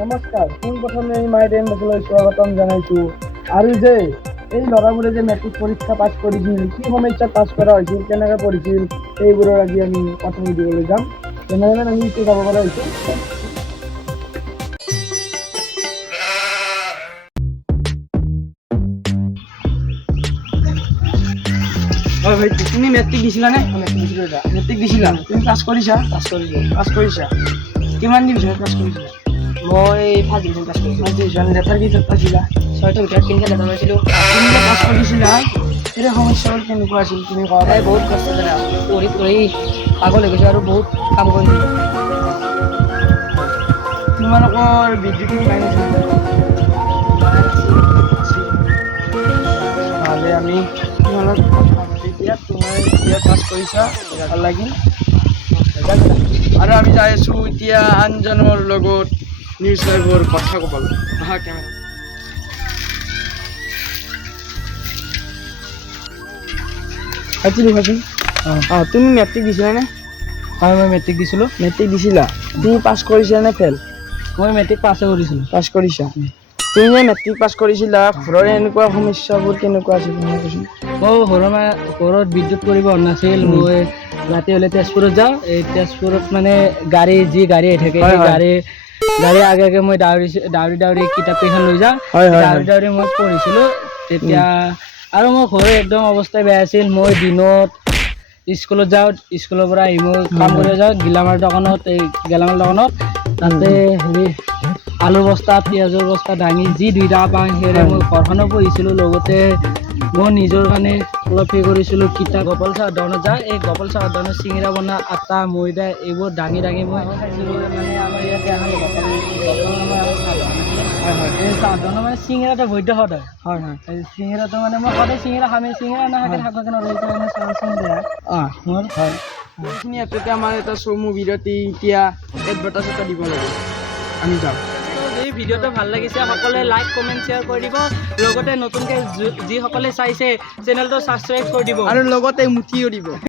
নমস্কাৰ পোনপ্ৰথমে মাইডেন বছৰলৈ স্বাগতম জনাইছোঁ। আৰু যে এই ল'ৰাবোৰে যে মেট্ৰিক পৰীক্ষা পাছ কৰিছিল, কি সমস্যাত পাছ কৰা হৈছিল, কেনেকৈ পঢ়িছিল, সেইবোৰৰ আজি আমি কথা সুধিবলৈ যাম। তেনেধৰণে আমি এতিয়া যাব পৰা হৈছোঁ। হয় ভাই, তুমি মেট্ৰিক দিছিলানে? মেট্ৰিক দিছিলা? তুমি পাছ কৰিছা? পাছ কৰিছা। কিমান ডিভিজনত পাছ কৰিছিলা? মই ফাৰ্ষ্ট ডিভিজন পাছ কৰিছিলোঁ। First division. লেটাৰ কেইটাত পাইছিলা? 6টাৰ ভিতৰত 3টা লেটাৰ পাইছিলোঁ। তিনিটা পাছ কৰিছিলা। সেই সমস্যাবোৰ কেনেকুৱা আছিল তুমি ক'ব এই বহুত কষ্ট দাদা, পঢ়ি পাগল হৈ গৈছোঁ আৰু বহুত কাম কৰিছিলোঁ। তোমালোকৰ বিদ্যুৎ লাইন আছিল? ভালে, আমি তোমালোক এতিয়া তোমাৰ এতিয়া পাছ কৰিছা, ভাল লাগিল। আৰু আমি যাই আছোঁ এতিয়া আনজনৰ লগত নিউজবোৰ কথা ক'বলৈ। আহা কেমেৰা। তুমি মেট্ৰিক দিছিলানে? হয়, মই মেট্ৰিক দিছিলোঁ। মেট্ৰিক দিছিলা? তুমি পাছ কৰিছা নে ফেল? মই মেট্ৰিক পাছে কৰিছিলোঁ। পাছ কৰিছা? তুমি যে মেট্ৰিক পাছ কৰিছিলা, ঘৰৰ এনেকুৱা সমস্যাবোৰ কেনেকুৱা আছিল কোৱাচোন? ঘৰত বিদ্যুৎ পৰিবহণ নাছিল। মই ৰাতি হ'লে তেজপুৰত যাওঁ। এই তেজপুৰত মানে গাড়ী আহি থাকে, হয়, সেই হয়। গাড়ী আগে মই দাউৰি কিতাপ কেইখন লৈ যাওঁ। হয়, হয়, দাউৰি মই পঢ়িছিলোঁ। তেতিয়া আৰু মোৰ ঘৰৰ একদম অৱস্থা বেয়া আছিল। মই দিনত স্কুলত যাওঁ, স্কুলৰ পৰা আহি মই কাম কৰিব যাওঁ গেলামাল দোকানত। তাতে আলু বস্তা, পিঁয়াজৰ বস্তা দাঙি যি 2 টকা পাওঁ সেয়েৰে মই ঘৰখনো পঢ়িছিলোঁ। লগতে মই নিজৰ কাৰণে অলপ কৰিছিলোঁ। কিতাপ গপাল চাহৰ দোকানত যাওঁ, এই গপাল চাহৰ দোকানত চিঙিৰা বনা আটা ময়দা এইবোৰ দাঙি মই মানে আমাৰ ইয়াতে এই চাহৰ দোকানত মানে চিঙিৰাটো বৈদ্য সদায়। এই চিঙিৰাটো মানে মই সদায় চিঙিৰা খামেই, চিঙিৰা নাখালে থাকিব নোৱাৰোঁ। এইখিনি ইয়াতে আমাৰ এটা চমু বিৰতি, এতিয়া এডভাৰটাইজ এটা দিব লাগে। আমি যাওঁ। এই ভিডিঅ'টো ভাল লাগিছে সকলোৱে লাইক কমেণ্ট শ্বেয়াৰ কৰি দিব। লগতে নতুনকৈ যিসকলে চাইছে চেনেলটো ছাবস্ক্ৰাইব কৰি দিব আৰু লগতে মুঠিও দিব।